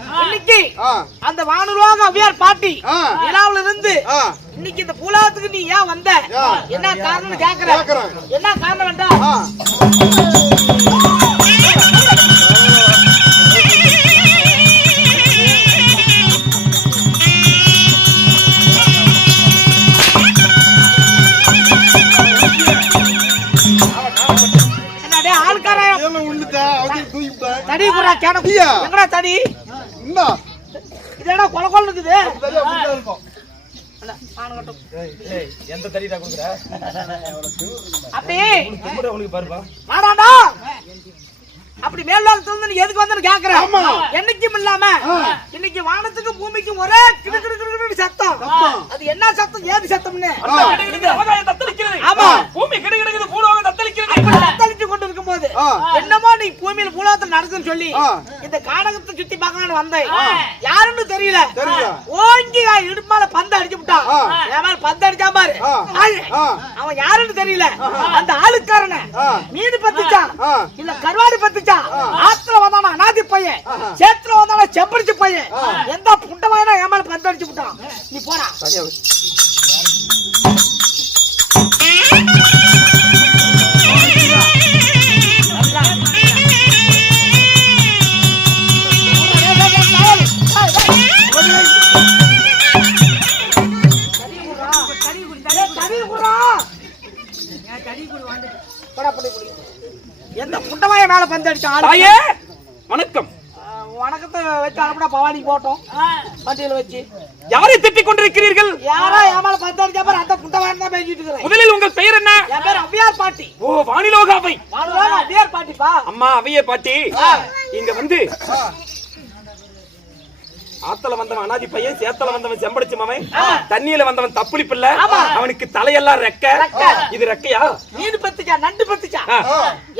இன்னைக்கு அந்த வானுலோக அவ்வியார் பாட்டி. நிலாவுல இருந்து இன்னைக்கு இந்த பூலாத்துக்கு நீ ஏன் வந்த. என்ன காரணம் கேக்குற. என்ன காரணம் வேண்டா ஆ. என்னடே ஆள்காராயம் ஏம்மா விழுந்துட்ட? அவத்தையும் தூக்கிவிட்டேன். தடி குறா கேன. எங்கடா தடி இதேடா கொல கொல இருக்குது. இருக்கும். எந்த தடிடா கொடுக்குற? அப்படி. உனக்கு பாருப்பா. வாடாடா அப்படி மேல்லோகத்துல இருந்து நீ எதுக்கு வந்தன்னு கேக்குற? ஆமா. என்னைக்கும் இல்லாம இன்னைக்கு வானத்துக்கும் பூமிக்கும் ஒரே கிடு கிடு கிடு கிடு சத்தம். அது என்ன சத்தம்? ஏது சத்தம்னு. ஆமா. பூமி கிடுகிடுங்குது, பூலோகம் தத்தளிக்கிறது. தத்தளிச்சு கொண்டு இருக்கும்போது ஆ. என்னமோ நீ பூமியில பூலோகத்துல நடக்குன்னு சொல்லி. இந்த கானகத்தை சுத்தி பார்க்கலாம்னு வந்தேன். யாருன்னு தெரியல. ஓங்கி இடுப்பால பந்து அடிச்சு விட்டான். என் மேல பந்து அடிச்சா பாரு. அவன் யாருன்னு தெரியல. அந்த ஆளுக்காரன. மீன் பத்துச்சான். இல்ல கருவாடு பத்துச்சான். ஆத்துல வந்தானா அனாதி பையன். சேத்துல வந்தானா செப்பரிச்சு பையன். எந்த புண்டவாயினா என் மேல பந்து அடிச்சு விட்டான். நீ போடா. வை. எந்த புண்டவாய மேல பந்து அடிச்சான் ஆளு? வணக்கம். வணக்கத்தை வச்சு அனுப்பினா பவானி போட்டோம். வண்டியில வச்சு. யாரை திட்டிக் கொண்டிருக்கிறீர்கள்? யாரா என் மேல பந்து அடிச்சா பாரு அந்த புண்டவாயன் தான் பேசிட்டு இருக்கிறேன் முதலில் உங்கள் பெயர் என்ன? என் பேர் அவ்வியார் பாட்டி. ஓ வானிலோகாவை வாழ்வாங்க அவ்வியார் பாட்டிப்பா? அம்மா அவைய பாட்டி. இங்க வந்து ஆத்தல வந்தவன் அனாதி பையன் சேத்தல வந்தவன் செம்படிச்சு மவன். தண்ணியில வந்தவன் தப்புளி பிள்ளை. அவனுக்கு தலையெல்லாம் ரெக்க. இது ரெக்கையா? மீன் பத்துச்சா நண்டு பத்துச்சா.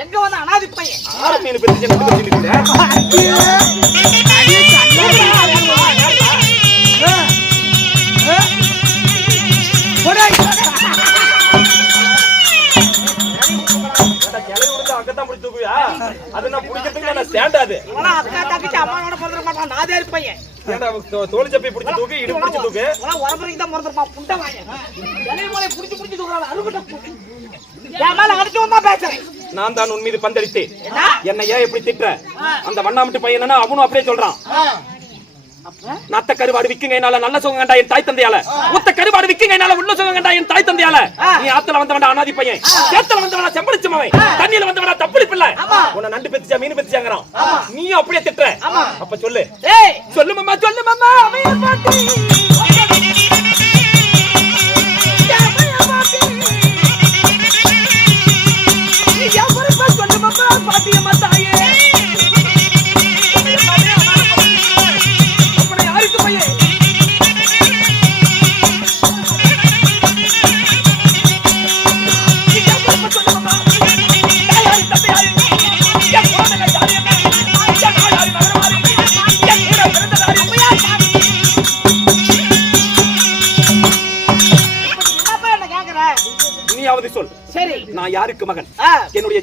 எங்க வந்து அனாதி பையன்? ஆறு மீன் பிரிச்சு நட்டு வச்சிருக்கீங்க. அங்கதான் பிடிச்சு தூக்குவியா? அது நான் பிடிக்கிறதுக்கு நான் ஸ்டாண்டாது. இவனா அக்கா தப்பிச்சு அம்மாவோட பிறந்திருக்க மாட்டான். நாதேரி பையன் ஏன்டா, தோ- தோல் சப்பி பிடிச்சு தூக்கு, பிடிச்சு உரம்பரைக்கு தான் பிறந்திருப்பான். புண்டை புடிச்சு புடிச்சு பேசுறேன். நான் தான் உன் மீது பந்தடித்தேன். என்ன? என்னை ஏன் இப்படி திட்டுற? அந்த வண்ணாமட்டு பையன் அவனும் அப்படியே சொல்றான். நத்த கருவாடு விக்குங்க என்னால நல்ல சுகம் கண்டா என் தாய் தந்தையால. முத்த கருவாடு விக்குங்க என்னால உள்ள சுகம் கண்டா என் தாய் தந்தையால. நீ ஆத்துல வந்தவன்டா அனாதி பையன். சேத்துல வந்தவனா செம்பளிச்சு மவன் தண்ணியில வந்தவனா தப்புளி பிள்ளை. உன்னை நண்டு பெத்துச்சா மீன் பெத்துச்சாங்கிறான். நீயும் அப்படியே திட்டுற. அப்ப சொல்லு. சொல்லு மாமா சொல்லு மாமா. நீ மாமா பாட்டியம்மா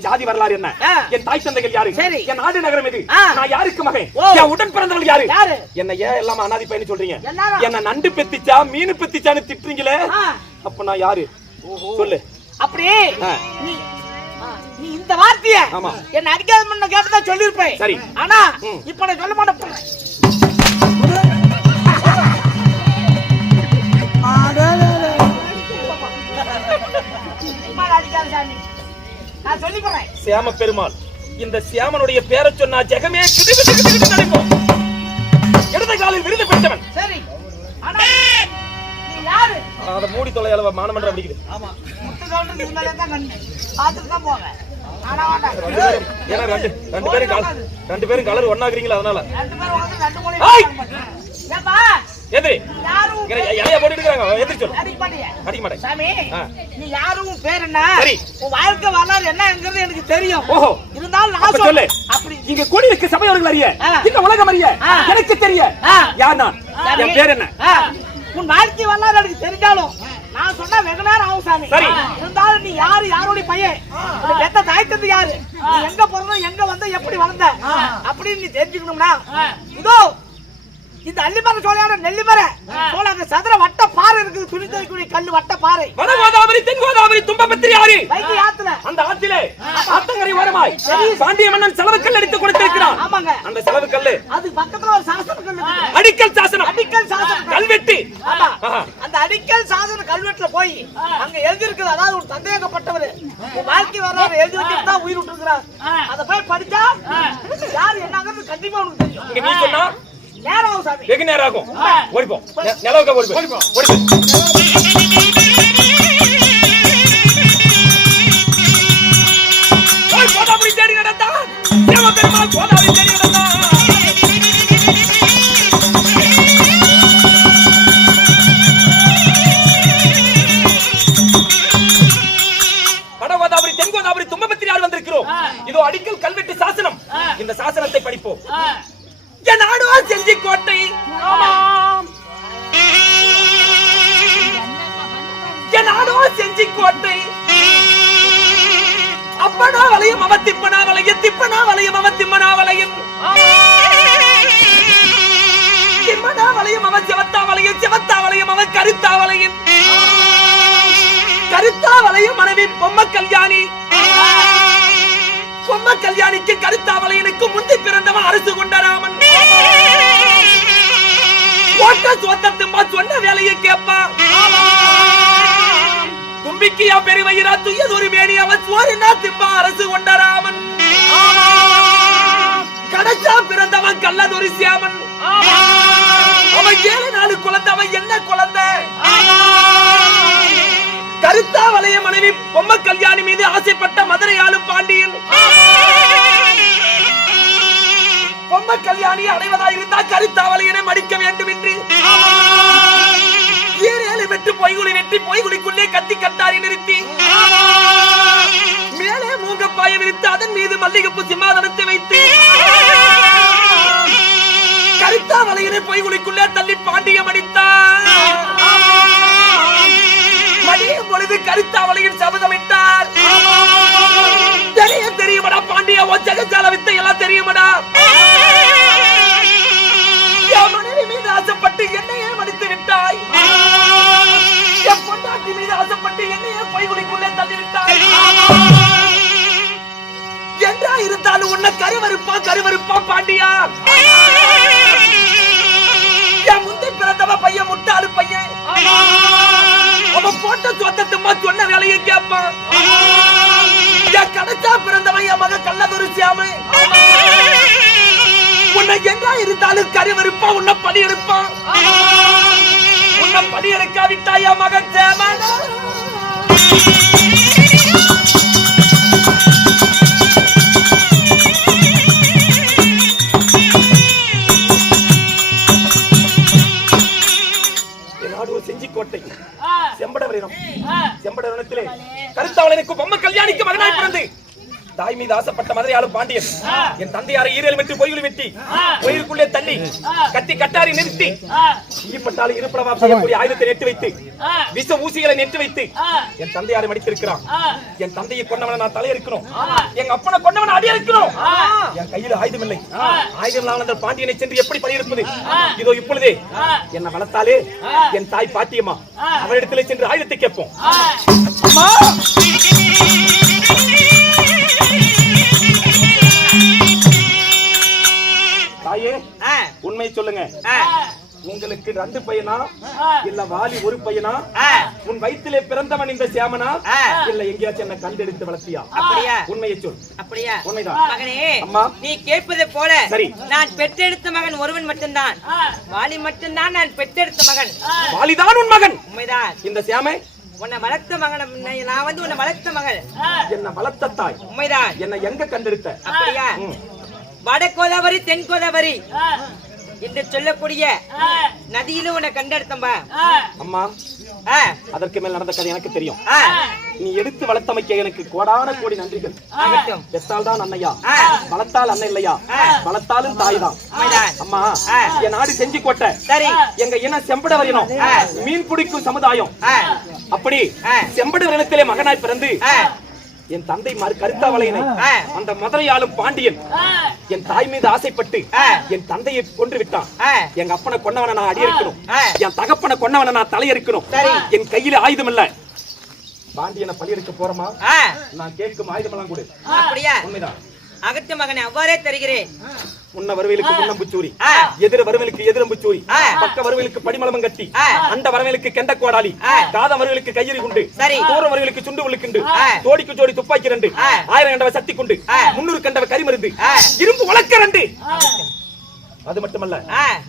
ஜாதி வரலாறு என்ன. என் தாய் தந்தைகள் யாரு. என் நாடு நகரம் எது. நான் யாருக்கு மகன். என் உடன் பிறந்தவள் யாரு? என்ன ஏன் எல்லாம் அனாதி பையன் சொல்றீங்க. என்ன நண்டு பெத்திச்சா மீன் பெத்திச்சான்னு திட்டுறீங்களே. அப்ப நான் யாரு சொல்லு அப்படி ஆ. நீ இந்த வார்த்தைய. என்ன அடிக்காத முன்ன கேட்டதா சொல்லிருப்பேன் சரி. ஆனா. இப்ப நான் சொல்ல மாட்டேன் சியாம பெருமாள் இந்த சியாமனுடைய பேரை சொன்னா ஜெகமே நினைப்போம் இடது காலில் விருது பெற்றவன் சரி. அதை மூடி தொலையாளவ மானமன்றம் அப்படிங்குது ஏன்னா ரெண்டு ரெண்டு பேரும் ரெண்டு பேரும் கலர் ஒன்னாக்குறீங்களா அதனால? இங்க இலைய இருக்காங்க சொல்லு. அடிக்க மாட்டேன். சாமி. நீ யாரும் பேர் என்ன? சரி. உன் வாழ்க்கை வரலாறு என்னங்கிறது எனக்கு தெரியும். ஓஹோ. இருந்தாலும் நான் சொல்லு. அப்படி. இங்க கூடியிருக்க சபையோர்கள் அறிய. ஆ. இந்த உலகம் அறிய. எனக்கு தெரிய. யார் நான். என் பேர் என்ன. உன் வாழ்க்கை வரலாறு எனக்கு தெரிஞ்சாலும் நான் சொன்னா வெகு நேரம் ஆகும் சாமி. சரி. இருந்தாலும் நீ யாரு? யாருடைய பையன்? எத்த தாய் தந்து யாரு? நீ எங்க பிறந்த எங்க வந்த எப்படி வளர்ந்த? அப்படின்னு நீ தெரிஞ்சுக்கணும்னா இதோ இந்த அள்ளிமர சோழையான நெல்லிமர. சோழ அந்த சதுர வட்ட பாறை இருக்குது துணி துவைக்கூடிய கல்லு வட்ட பாறை. வட கோதாவரி தென் கோதாவரி தும்பபத்திரி ஆறு. வைகை ஆத்துல. அந்த ஆற்றிலே ஆத்தங்கரை ஓரமாய் பாண்டிய மன்னன் செலவு கல் அடித்து கொடுத்திருக்கிறான். ஆமாங்க. அந்த செலவு கல்லு. அது பக்கத்துல ஒரு சாசன கல். அடிக்கல் சாசனம். அடிக்கல் சாசன கல். கல்வெட்டு. ஆமா. அந்த அடிக்கல் சாசன கல்வெட்டுல போய் அங்க எழுதி இருக்குது அதாவது ஒரு சந்தேகப்பட்டவர். வாழ்க்கை வரலாறு எழுதி வச்சுட்டு தான் உயிர் விட்டுருக்கிறார். அத போய் படிச்சா யார் என்னங்கிறது கண்டிப்பா உனக்கு தெரியும். நீ சொன்னா வெகு நேரம் ஆகும். ஓடிப்போம். நிலவுக்கு ஓடிப்போம். ஓடிப்போம். போய் கோதாவரி தேடி நடந்தா? தேடி நடந்தா? கோட்டை என் நாடோ செஞ்சி கோட்டை அப்பனா வளையம் அவ திப்பனா வளையம் திப்பனா வளையம் அவ திம்மனா வளையம். திம்மனா வளையம் அவ செவத்தா வளையம் செவத்தா வளையம் அவ கருத்தா வளையம். கருத்தா வளையம் மனைவி பொம்ம கல்யாணி. பொம்ம கல்யாணிக்கு கருத்தா வளையனுக்கு முந்தி பிறந்தவன் அரசு கொண்ட ராமன் ஓட்ட சொன்ன வேலையை கேப்பா. தும்பிக்கையா பெருமையிரா துயதொரு மேனி அவன் சோரினா திம்பா அரசு கொண்டராமன் கடைசா பிறந்தவன் கள்ளதொரு சியாமன் அவன் ஏழு நாலு குழந்தை அவன் என்ன குழந்தை? கருத்தா வளைய மனைவி பொம்மை கல்யாணி மீது ஆசைப்பட்ட மதுரை ஆளும் பாண்டியன். பொம்ம கல்யாணி அடைவதா இருந்தால் கருத்தாவளையனை மடிக்க வேண்டும் என்று. ஏழேழு வெட்டு பொய்குழி வெட்டி பொய்குழிக்குள்ளே கத்தி கட்டாரி நிறுத்தி. மேலே மூங்கப்பாய விரித்து அதன் மீது மல்லிகைப்பூ சிம்மாதனத்தை வைத்து. கருத்தா வலையினை பொய்குழிக்குள்ளே தள்ளி பாண்டியம் அடித்தார் அருவருப்பா பாண்டியா? என் முந்தி பிறந்தவ பையன் முட்டாளு பையன். அவன் போட்ட சொத்தத்துமா சொன்ன வேலையை கேட்பான். என் கடைச்சா பிறந்தவன் என் மகன் கள்ளதொரு சாமி. உன்னை எங்க இருந்தாலும் கருவறுப்பா உன்னை படி எடுப்பான் உன்னை படி எடுக்காவிட்டா என் மகன் சேமனா. தாய் மீது ஆசைப்பட்ட மதுரையாளும் பாண்டியன். என் தந்தையாரை ஈரல் வெட்டி பொய்கள் வெட்டி கோயிலுக்குள்ளே தள்ளி கத்தி கட்டாரி நிறுத்தி ஈப்பட்டாலும் இருப்பளவா செய்யக்கூடிய ஆயுதத்தை நெட்டு வைத்து விஷ ஊசிகளை நெட்டு வைத்து என் தந்தையாரை மடித்திருக்கிறான். என் தந்தையை கொண்டவனை நான் தலையெடுக்கணும் எங்க அப்பனை கொண்டவனை அடி இருக்கணும் என் கையில் ஆயுதம் இல்லை. ஆயுதம் இல்லாமல் பாண்டியனை சென்று எப்படி பணியிருப்பது இதோ இப்பொழுதே என்னை வளர்த்தாலே என் தாய் பாட்டியம்மா. அவரிடத்திலே சென்று ஆயுதத்தை கேட்போம். அம்மா உங்களுக்கு ரெண்டு பையனா? இல்ல வாலி ஒரு பையனா? உன் வயிற்றிலே பிறந்தவன் இந்த சியாமனா. இல்ல எங்கேயாச்சும் என்ன கண்டெடுத்து வளர்த்தியா? அப்படியா? உண்மையை சொல். அப்படியா? உண்மைதான். மகனே அம்மா. நீ கேட்பது போல சரி. நான் பெற்றெடுத்த மகன் ஒருவன் மட்டும்தான். வாலி மட்டும்தான் நான் பெற்றெடுத்த மகன். வாலிதான் உன் மகன். உண்மைதான். இந்த சியாமை? உன்னை வளர்த்த மகன் நான் வந்து உன்னை வளர்த்த மகள் என்ன வளர்த்த தாய். உண்மைதான். என்னை எங்க கண்டெடுத்த? அப்படியா. வட கோதாவரி தென் கோதாவரி. என்று சொல்லக்கூடிய நதியிலும் உன்னை கண்டெடுத்தம்பா. அம்மா அதற்கு மேல் நடந்த கதை எனக்கு தெரியும். நீ எடுத்து வளர்த்தமைக்க எனக்கு கோடான கோடி நன்றிகள். பெத்தால் தான் ஆ. வளர்த்தால் அண்ணன் இல்லையா? வளர்த்தாலும் தாய் தான். அம்மா. என் நாடு செஞ்சு கோட்டை. சரி. எங்க இன செம்பட வரையணும். மீன் பிடிக்கும் சமுதாயம். அப்படி. செம்பட இனத்திலே மகனாய் பிறந்து என் தந்தை மாறு கருத்தாவளையனை. அந்த மதுரையாளும் பாண்டியன். என் தாய் மீது ஆசைப்பட்டு என் தந்தையை கொன்று விட்டான். எங்க அப்பனை கொன்னவனை நான் அடி இருக்கணும் ஆ. என் தகப்பனை கொன்னவனை நான் தலையறுக்கணும் சரி. என் கையில ஆயுதம் இல்ல பாண்டியனை பலியெடுக்க போறமா? நான் கேட்கும் ஆயுதம் எல்லாம் கொடு அப்படியா? உண்மைதான். அகத்து மகனை அவ்வாறே தருகிறேன் முன்ன வருவேலுக்கு முன்னம்புச்சூரி. எதிர வருவேலுக்கு எதிரம்புச்சூரி. பக்க வருவேலுக்கு படிமளம் கட்டி. அண்ட வரவேலுக்கு கெண்ட கோடாலி. காத வருவேலுக்கு கையெறி குண்டு சரி. தூரம் வருவேலுக்கு சுண்டு உள்ளுக்குண்டு ஆ. ஜோடிக்கு ஜோடி துப்பாக்கி ரெண்டு. ஆயிரம் கண்டவ சத்தி குண்டு. முன்னூறு கண்டவ கரிமருந்து. இரும்பு வழக்க ரெண்டு அது மட்டுமல்ல.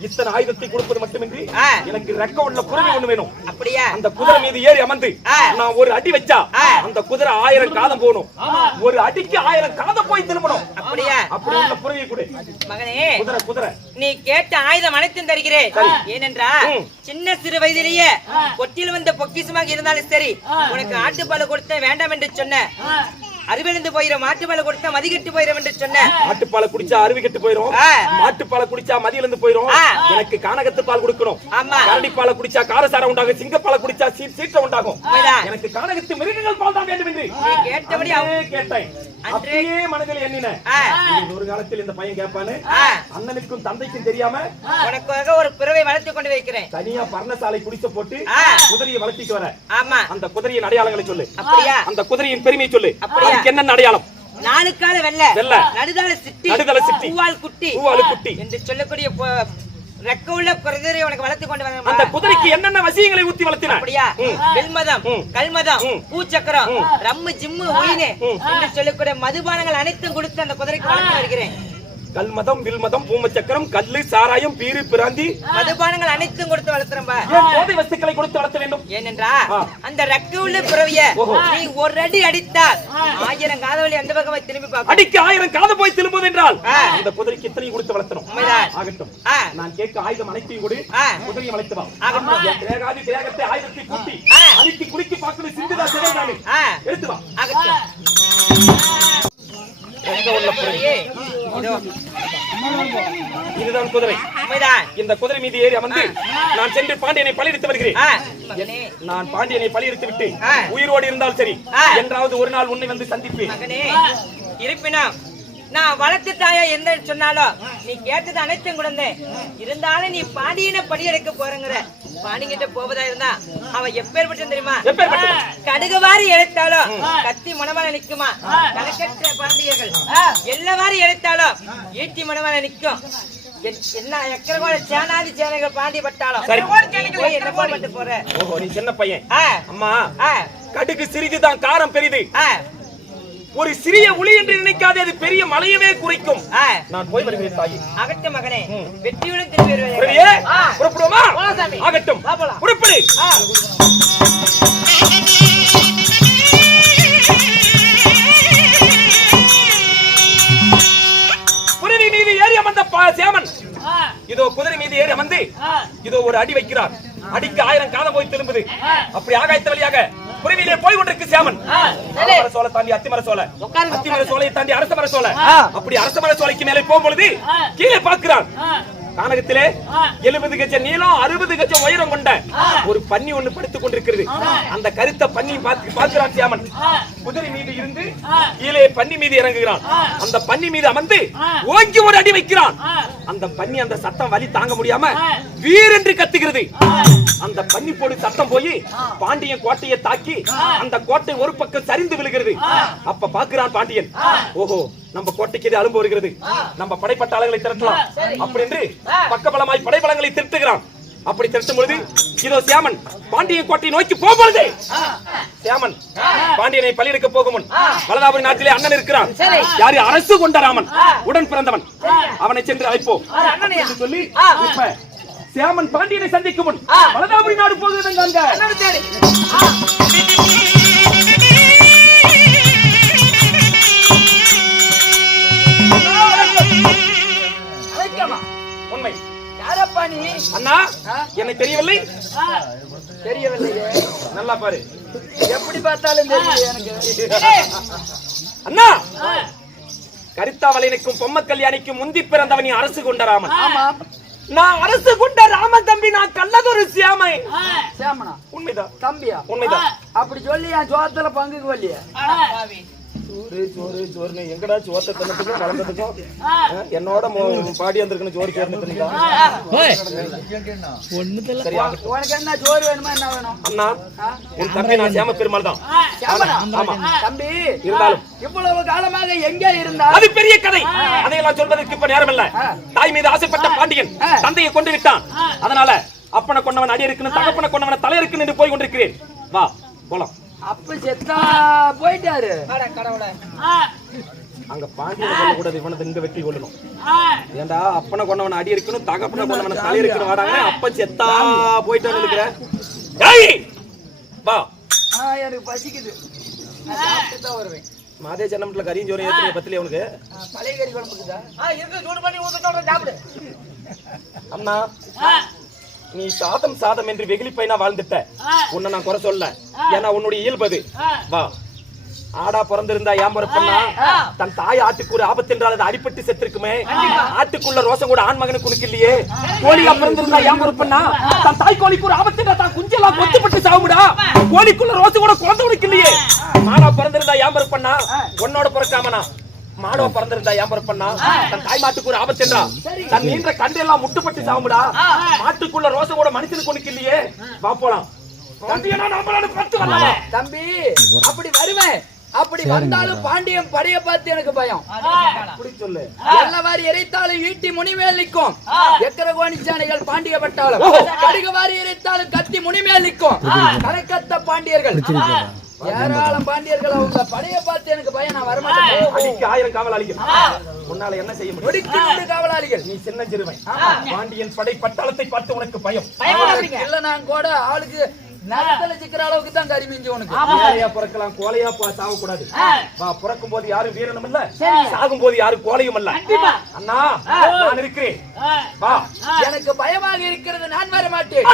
இத்தனை ஆயுதத்தை கொடுப்பது மட்டுமின்றி. எனக்கு ரெக்க உள்ள குதிரை ஒண்ணு வேணும். அப்படியா? அந்த குதிரை மீது ஏறி அமர்ந்து. நான் ஒரு அடி வச்சா. அந்த குதிரை ஆயிரம் காதம் போகணும். ஒரு அடிக்கு ஆயிரம் காதம் போய் திரும்பணும். அப்படியா? அப்படி உள்ள புறவை கொடு. மகனே குதிரை குதிரை. நீ கேட்ட ஆயுதம் அனைத்தும் தருகிறேன். ஏனென்றா. சின்ன சிறு வயதிலேயே கொட்டில் வந்த பொக்கிசமாக இருந்தாலும் சரி உனக்கு ஆட்டுப்பால் கொடுத்த வேண்டாம் என்று சொன்ன. அறிவிழந்து போயிடும் மாட்டுப்பால் கொடுத்த மதிகட்டு போயிடும் என்று சொன்ன மாட்டுப்பாலை குடிச்சா அருவி கெட்டு போயிரும். மாட்டுப்பாலை குடிச்சா மதியிலிருந்து போயிரும் ஆ. எனக்கு கானகத்து பால் கொடுக்கணும் ஆமா. கரடி பாலை குடிச்சா காரசாரம் உண்டாகும் சிங்கப்பாலை குடிச்சா சீ- சீற்றம் உண்டாகும். எனக்கு கானகத்து மிருகங்கள் பால் தான் வேண்டும் என்று கேட்டபடி கேட்டேன் அப்படியே மனதில் எண்ணின ஆ. இது ஒரு காலத்தில் இந்த பையன் கேட்பான்னு ஆ. அண்ணனுக்கும் தந்தைக்கும் தெரியாம உனக்காக ஒரு பிறவை வளர்த்து கொண்டு வைக்கிறேன் தனியா பர்ணசாலை குடிச போட்டு. குதிரையை வளர்த்திட்டு வர ஆமா அந்த குதிரையின் அடையாளங்களை சொல்லு அப்படியா அந்த குதிரையின் பெருமையை சொல்லு அப்படியா? அதுக்கு என்னென்ன அடையாளம்? நாலு கால வெள்ள. வெள்ளை. நடுதால சிட்டி. நடுதலை சிட்டி. பூவால் குட்டி. பூவாலு குட்டி. என்று சொல்லக்கூடிய ரெக்க உள்ள குதிரை உனக்கு வளர்த்து கொண்டு அந்த வந்தேன் குதிரைக்கு என்னென்ன வசியங்களை ஊத்தி வளர்த்தின? அப்படியா? வெல்மதம். ம். கல்மதம். பூச்சக்கரம். ரம்மு ஜிம்மு ஒயினு என்று சொல்லக்கூடிய மதுபானங்கள் அனைத்தும் கொடுத்து அந்த குதிரைக்கு வளர்த்து வருகிறேன். கல்மதம் வில்மதம் பூமச்சக்கரம் கல்லு சாராயம் பீரு பிராந்தி மதுபானங்கள் அனைத்தும் கொடுத்து வளர்த்துறம்பா ஏன் போதை வஸ்துக்களை கொடுத்து வளர்த்த வேண்டும் ஏனென்றா. அந்த ரெக்க உள்ள பிறவிய. நீ ஒரு அடி அடித்தால் ஆயிரம் காதவழி அந்த பக்கமா திரும்பி பார்க்கும் அடிக்கு ஆயிரம் காது போய் திரும்புவது என்றால். அந்த குதிரைக்கு இத்தனை கொடுத்து வளர்த்தணும். ஆகட்டும். நான் கேட்க ஆயுதம் அனைத்தையும் கொடு. குதிரையை வளர்த்து வா தேகாதி தேகத்தை ஆயுதத்தை கூட்டி ஆ. அடித்து குளிக்கி பார்க்கணும் சிந்துதா ஆ. எடுத்து வா ஆகட்டும். எங்க உள்ள குதிரை? இதுதான் குதிரை. இந்த குதிரை மீது ஏறி அமர்ந்து நான் சென்று பாண்டியனை பழியெடுத்து வருகிறேன். நான் பாண்டியனை பழியெடுத்து விட்டு. உயிரோடு இருந்தால் சரி. என்றாவது ஒரு நாள் உன்னை வந்து சந்திப்பேன். மகனே இருப்பினும் நான் வளர்த்து தாயா என்ன சொன்னாலும் நீ கேட்டது அனைத்தும் குழந்தை. இருந்தாலும் நீ பாண்டியனை படியெடுக்க போறங்கிற. பாண்டிகிட்ட போவதா இருந்தா அவன் எப்பேற்பட்டு தெரியுமா? எப்பேற்பட்டவன்? கடுகுவாரி எடுத்தாலும் கத்தி மனமான நிக்குமா? கணக்கற்ற பாண்டியர்கள். எல்லாவாரி எடுத்தாலும் ஈட்டி மனமான நிக்கும். என்- என்ன எக்கரகோட சேனாதி சேனைகள் பாண்டி பட்டாலும் என்ன பண்ணிட்டு போற? ஓஹோ நீ சின்ன பையன். அம்மா கடுகு சிறிதுதான் காரம் பெரிது. ஒரு சிறிய ஒளி என்று நினைக்காதே அது பெரிய மலையவே குறைக்கும். நான் போய் வருகிறேன் தாயி. அகட்டு மகனே வெற்றியுடன் திரும்பி. புறப்படுவோமா. புறப்படு. மீது ஏறி அமர்ந்த சேமன். இதோ குதிரை மீது ஏறி அமர்ந்து இதோ ஒரு அடி வைக்கிறார். அடிக்கு ஆயிரம் காலம் போய் திரும்புது. அப்படி ஆகாயத்த வழியாக புறவியிலே போய் கொண்டிருக்கு சேமன். சோலை தாண்டி அத்திமர சோலை. அத்திமர சோலையை தாண்டி அரசமர சோலை. அப்படி அரசமர சோலைக்கு மேலே போகும் பொழுது கீழே பார்க்கிறான். கானகத்திலே எழுபது கஜம் நீளம் அறுபது கஜம் உயரம் கொண்ட ஒரு பன்னி ஒண்ணு படுத்துக் கொண்டிருக்கிறது அந்த கருத்த பன்னி பார்த்து பார்க்கிறான் சியாமன். குதிரை மீது இருந்து கீழே பன்னி மீது இறங்குகிறான். அந்த பன்னி மீது அமர்ந்து ஓங்கி ஒரு அடி வைக்கிறான். அந்த பன்னி அந்த சத்தம் வலி தாங்க முடியாம வீரென்று கத்துகிறது. அந்த பன்னி போடு சத்தம் போய் பாண்டியன் கோட்டையை தாக்கி அந்த கோட்டை ஒரு பக்கம் சரிந்து விழுகிறது. அப்ப பாக்குறான் பாண்டியன். ஓஹோ நம்ம கோட்டைக்கு அலும்பு வருகிறது. நம்ம படைப்பட்டாளர்களை திரட்டலாம். அப்படி என்று பக்கபலமாய் படைபலங்களை திரட்டுகிறான் அப்படி திரட்டும் பொழுது இதோ சியாமன் பாண்டியன் கோட்டையை நோக்கி போகும்பொழுது சியாமன் பாண்டியனை பள்ளியெடுக்க போகும் முன் பலதாபுரி நாட்டிலே அண்ணன் இருக்கிறான். யாரு? அரசு கொண்ட ராமன் உடன் பிறந்தவன். அவனை சென்று அழைப்போம். சொல்லி இப்ப சியாமன் பாண்டியனை சந்திக்கும் முன் பலதாபுரி நாடு போகிறது யாரப்பா நீ? அண்ணா என்னை தெரியவில்லை? தெரியவில்லையே. நல்லா பாரு. எப்படி பார்த்தாலும் தெரியல எனக்கு. அண்ணா! கரித்தாவளையனுக்கும் பொம்ம கல்யாணிக்கும் முந்தி பிறந்தவன் அரசு கொண்ட ராமன் நான் அரசு கொண்ட ராமன் தம்பி நான் கல்லதொரு சியாமை. சேமனா உண்மைதான். தம்பியா? உண்மைதான். அப்படி சொல்லி என் சோத்துல பங்குக்கு வரலையே? சோறு சோறு சோறுன்னு எங்கடா சோத்த தின்னதுக்கும் வளர்ந்ததுக்கும் என்னோட பாடி வந்திருக்கணும் சோறு சோறு வேணுமா என்ன வேணும்? அண்ணா உன் தம்பி நான் சேம பெருமாள் தான். தம்பி இருந்தாலும். இவ்வளவு காலமாக எங்கே இருந்தா அது பெரிய கதை. அதையெல்லாம் சொல்வதற்கு இப்ப நேரம் இல்ல தாய் மீது ஆசைப்பட்ட பாண்டியன் தந்தையை கொண்டு விட்டான். அதனால அப்பனை கொண்டவன் அடி இருக்கணும் தகப்பனை கொண்டவன் தலை இருக்குன்னு போய் கொண்டிருக்கிறேன். வா போலாம். அப்ப செத்தா போயிட்டாரு. அட கடவுளே. அங்க பாண்டியனை கொல்ல கூடாது இவனை இங்க வெட்டி கொள்ளணும் ஏண்டா அப்பனை கொண்டவன் அடி இருக்கணும் தகப்பனை கொண்டவன் தலை இருக்கணும் வாடாங்க அப்பன் செத்தா போயிட்டான்னு இருக்கிற ஏய் வா. ஆ, எனக்கு பசிக்குது. நான் சாப்பிட்டு தான் வருவேன். மாதே ஜன்னமத்துல கரியும் ஏத்துறீங்க பத்திலே உனக்கு? பழைய கறி குழம்புக்குதா இருக்கு சூடு பண்ணி சாப்பிடு. அண்ணா. நீ சாதம் சாதம் என்று வெகுளி பையனா வாழ்ந்துட்ட உன்னை நான் குறை சொல்ல. ஏன்னா உன்னுடைய இயல்பு அது வா. ஆடா பிறந்திருந்தா ஏன் பிறப்பண்ணா தன் தாய் ஆட்டுக்கு ஒரு ஆபத்து என்றால் அது அடிபட்டு செத்திருக்குமே. ஆட்டுக்குள்ள ரோசம் கூட ஆண் மகனுக்கு உனக்கு இல்லையே? கோழியா பிறந்திருந்தா ஏன் பிறப்பண்ணா தன் தாய் கோழிக்கு ஒரு ஆபத்து என்றா தான் குஞ்செல்லாம் கொத்துப்பட்டு சாவுடா கோழிக்குள்ள ரோசம் கூட குழந்தை உனக்கு இல்லையே? மாடா பிறந்திருந்தா ஏன் பிறப்பண்ணா உன்னோட பிறக்காமனா? மாடவ பிறந்திருந்தா ஏன் பிறப்பண்ணா தன் தாய் மாட்டுக்கு ஒரு ஆபத்து என்றா தன் நீண்ட கண்டெல்லாம் முட்டுப்பட்டு சாவுடா மாட்டுக்குள்ள ரோசம் கூட மனுஷனுக்கு உனக்கு இல்லையே. வா போலாம். தம்பி அப்படி வருவேன். அப்படி வந்தாலும் பாண்டியன் படைய பார்த்து எனக்கு பயம். சொல்லு. எல்லவாரி இறைத்தாலும் ஈட்டி முனிமேல் நிற்கும். எக்கர கோணிச்சானைகள் பாண்டிய பட்டாளம் கடுகுவாரி இறைத்தாலும் கத்தி முனிமேல் நிற்கும். கரக்கத்த பாண்டியர்கள். ஏராளம் பாண்டியர்கள் அவங்க படைய பார்த்து எனக்கு பயம் நான் வரமாட்டேன். அடிக்கு ஆயிரம் காவல் அழிக்கும் உன்னால என்ன செய்ய முடியும்? நொடிக்கு நொடி காவலாளிகள். நீ சின்ன சிறுவன். பாண்டியன் படை பட்டாளத்தை பார்த்து உனக்கு பயம். இல்ல நான் கூட ஆளுக்கு நகத்துல சிக்கிற அளவுக்கு தான் கறி மிஞ்சி உனக்கு. ஏழையா பிறக்கலாம்? கோலையா பா சாவக்கூடாது. வா பிறக்கும் போது யாரும் வீரனும் இல்ல. சாகும் போது யாரும் கோலையும் இல்ல. அண்ணா நான் இருக்கிறேன். வா. எனக்கு பயமாக இருக்கிறது நான் வர மாட்டேன்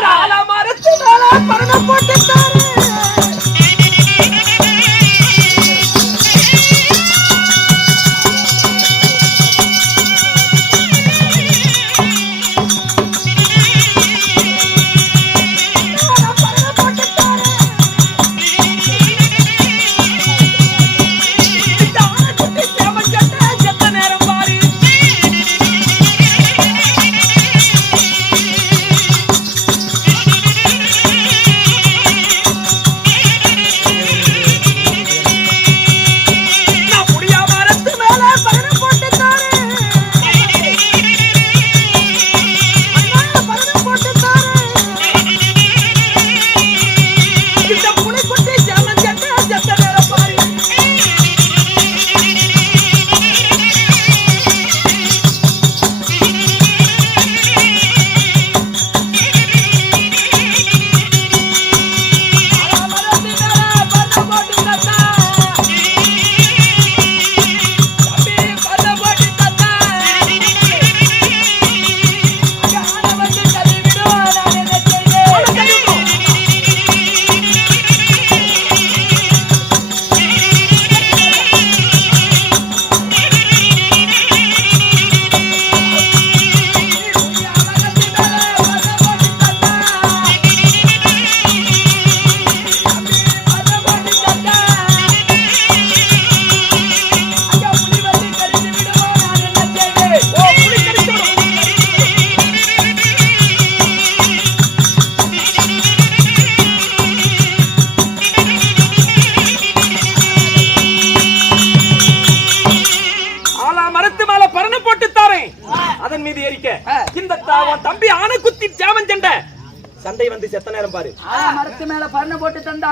பாரு. மரத்து மேல பறந்து போட்டு தந்தா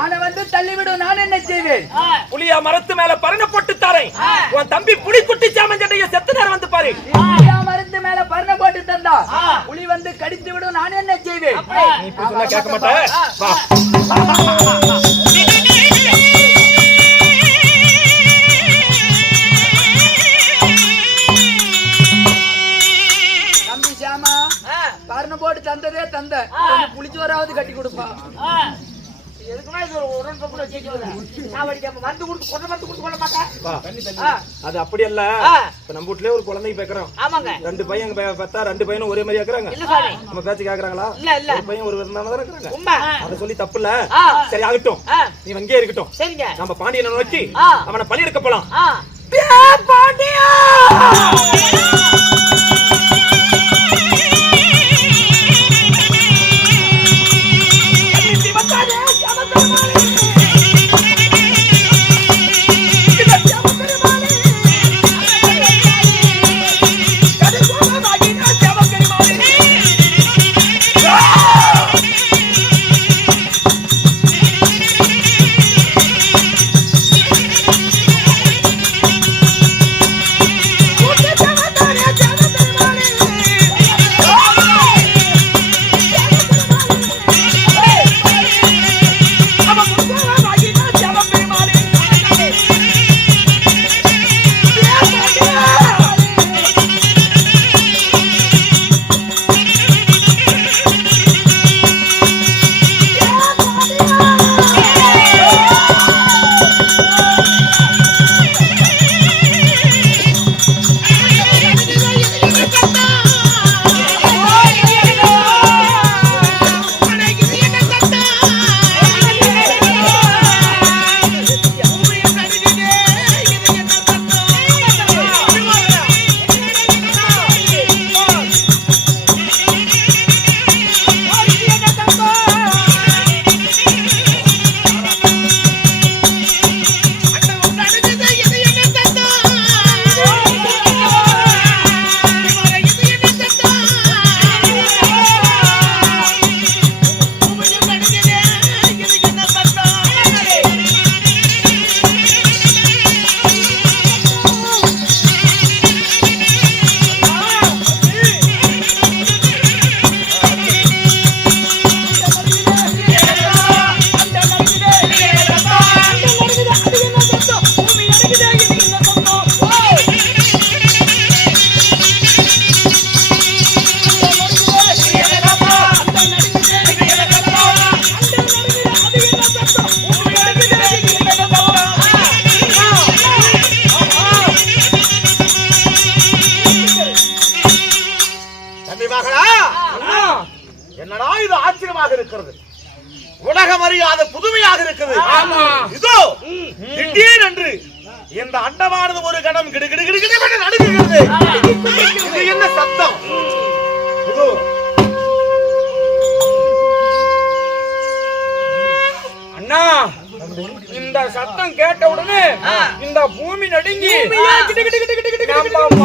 ஆனை வந்து தள்ளிவிடும் நான் என்ன செய்வேன்? புளியா மரத்து மேல பறந்து போட்டு தாரேன். உன் தம்பி புலி குட்டி ஜாமன் சண்டைய செத்த நேரம் வந்து பாரு. மரத்து மேல பறந்து போட்டு தந்தா புலி வந்து கடித்து விடும் நான் என்ன செய்வேன்? நீ இப்படி சொன்னா கேட்க மாட்ட கொடுத்து கொண்டு மருந்து கொடுத்து கொள்ள மாட்டேன் ஆ, அது அப்படி அல்ல. நம்ம வீட்லயே ஒரு குழந்தை பேக்குறோம். ஆமாங்க. ரெண்டு பையன் பெ- பெத்தா ரெண்டு பையனும் ஒரே மாதிரி சாமி. நம்ம பேச்சு கேக்குறாங்களா? இல்ல இல்ல. ஒரு பையன் ஒரு விதமா தான் இருக்கிறாங்க. உண்மை. அதை சொல்லி தப்பு இல்ல சரி ஆகட்டும். நீ அங்கேயே இருக்கட்டும். சரிங்க. நம்ம பாண்டியனை நோக்கி. அவனை பலி எடுக்க போலாம் பாண்டியா!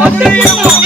நம்ம மண்டையும்